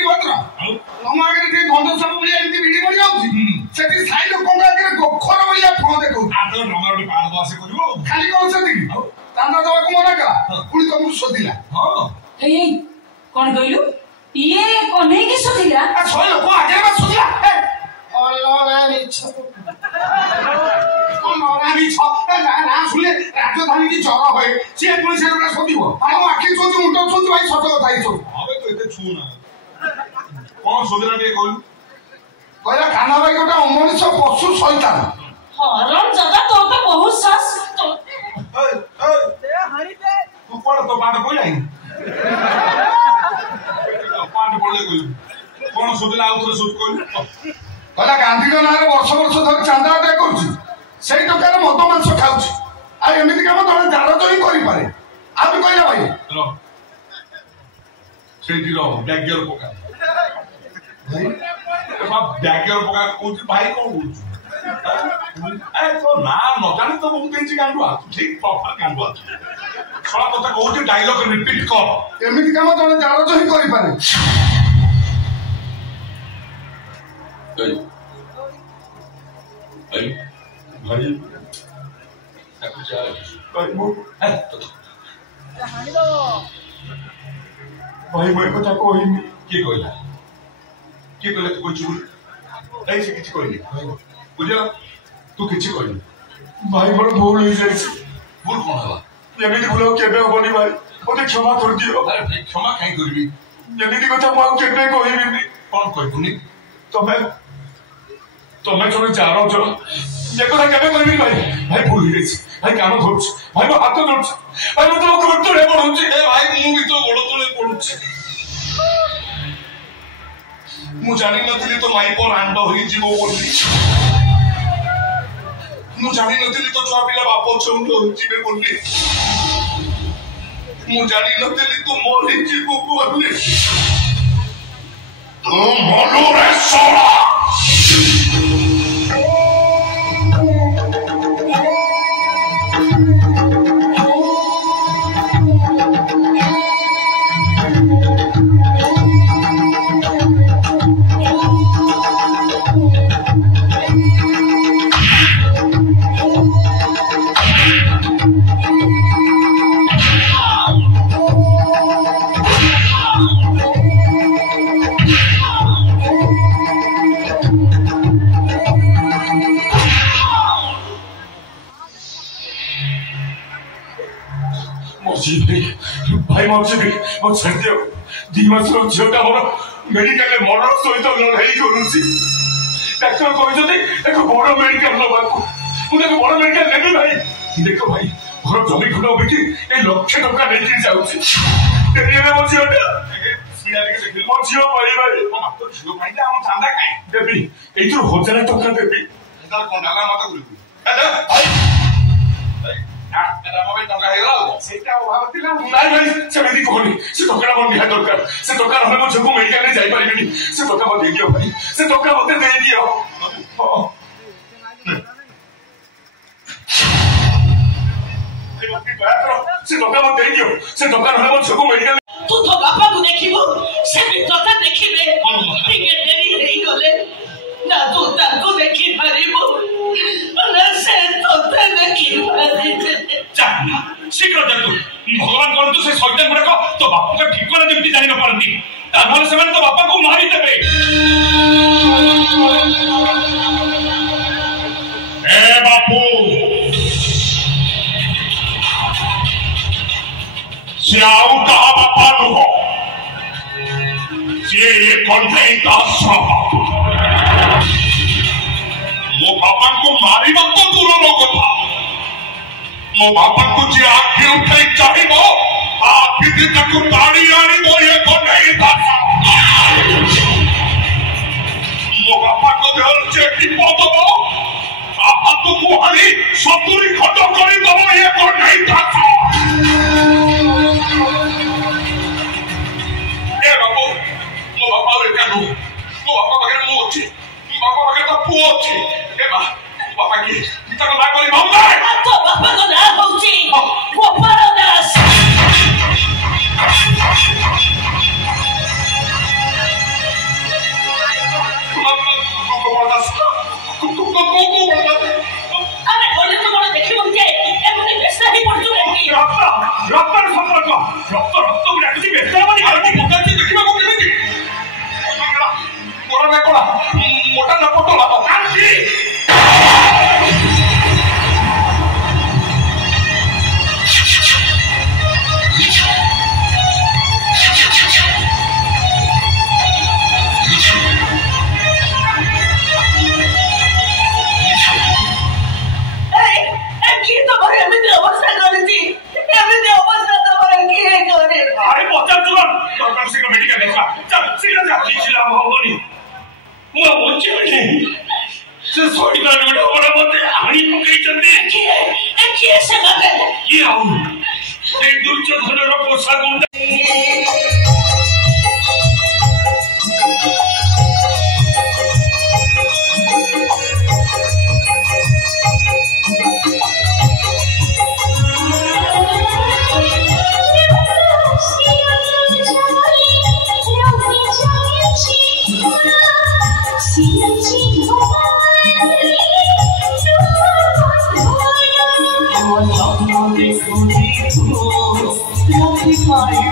की भद्र तुम आगे के गंध सब भलिया एमती भिडी पड़ी जाउची सेठी साई लोकन आगे गोखर भलिया फोन देखौ आ तो नंबर पार बसे करिवो खाली कहू छथि की तांदा दवा को मना करा पुणी तुमको सोदिला हां ए कोन कहलु ये कोने की सोदिला आ छ लोक आगे बा सोदिला अल्लाह रे छ अमरानी छ ना सुले राजधानी की जरा होय से पुलिस रे सोदिबो हम आखि सोचु मुंड सोचु भाई सत କଥା ही सोच अबे तो एते छु ना कोन सोदिला के कहलु कहला काना भाई गोटा अमनुष्य पशु शैतान हरम जदा तो बहुत सास तो ए हरि पे तू कोन तो पाठ कोइलाई पाठ पढले कोइ कोन सोदिला आउथरे सोच कोइ कहला गांधी को नारे वर्ष वर्ष धर चांदा आदाय करूची सेई टकार मद मांस खाउची आ एमिति काम तोरे दार तो ही करि पारे आ भी कहला भाई रो सेठी रो बैगियर पोका भाई बाप बैगियर पोका कोची भाई को बोलछु ए तो ना न जाने तो बहुत तेजी कांडुआ ठीक प्रॉपर कांडुआ छला तो कोची डायलॉग रिपीट कर एमिति काम तोरे दार तो ही करि पारे भाई भाई भाई मैं कथा कहनी किए कहला किए कहला तू कुछ नहीं से किछ कहनी बुझला तू किछ कहनी भाई मोर भूल हो जाई भूल कोन हला एमिति भूल केबे होबनी भाई ओते क्षमा कर दियो अरे भाई क्षमा काई करबी एमिति कथा मो केबे कहबिनी कोन कहबुनी तुम्हें थोड़ी जानो जो देखो ना क्या करबी भाई भाई भूल गई भाई कानो धरछ भाई वो हाथ धरछ भाई मैं तो गोड़ तोड़े पड़ुची ए भाई मु भी तो गोड़ तोड़े पड़ुची मु जानि नथिली तो माई पर आंड होई जीवो बोली मु जानि नथिली तो छुआ पिला बाप छौंड होई जीवे बोली मु जानि नथिली तो मोर ही जीवो बोली तुम बोलो रे सोला भाई मर्जी मो छाड़ दियो 2 मास झीटा मोर मेडिकल मर्डर सहित लड़ाई करूची डाक्टर कहते एक बड़ मेडिकल नवाक मुझे बड़ मेडिकल नेबी भाई देख भाई घर जमी खंड बिकी ए लक्ष टका नहीं जाऊँगी मो झीटा मो झील भाई भाई चांदा खाई देवी ये 1000 टका देवी तू तो बापा को देखिबो से मित्रता देखिबे टिके देरी हेई गले ना तू ताको देखि पारिबो ना से तोते देखि पारिबे जा शीघ्र जा तू भगवान करतु से शैतान गुड़ाक तो बापा का ठिकाना जमी जानी न पारती ताहले से तो बापा को मारी देबे ए बापू से आउ कहा बापा नुह से ये कंठे का स्वभाव मो बापा को मारी तो दूर कथा मो बापा को जे आखि उठाई चाहिए आखि ताकू ताड़ी आनी ये कंठे का मो बापा को देहर जे विपद दो हाथ को हाणी 70 खट कर ये कंठे का ए बाबू मो बापा रे कानू मो बापा पाखे मु अछि मो बापा पाखे तो पुओ अछि ए बा बापा की तक ना करी भाऊ तो बापा को ना होउची वो परदास दुर्योधन पोषा गुंडा Fire.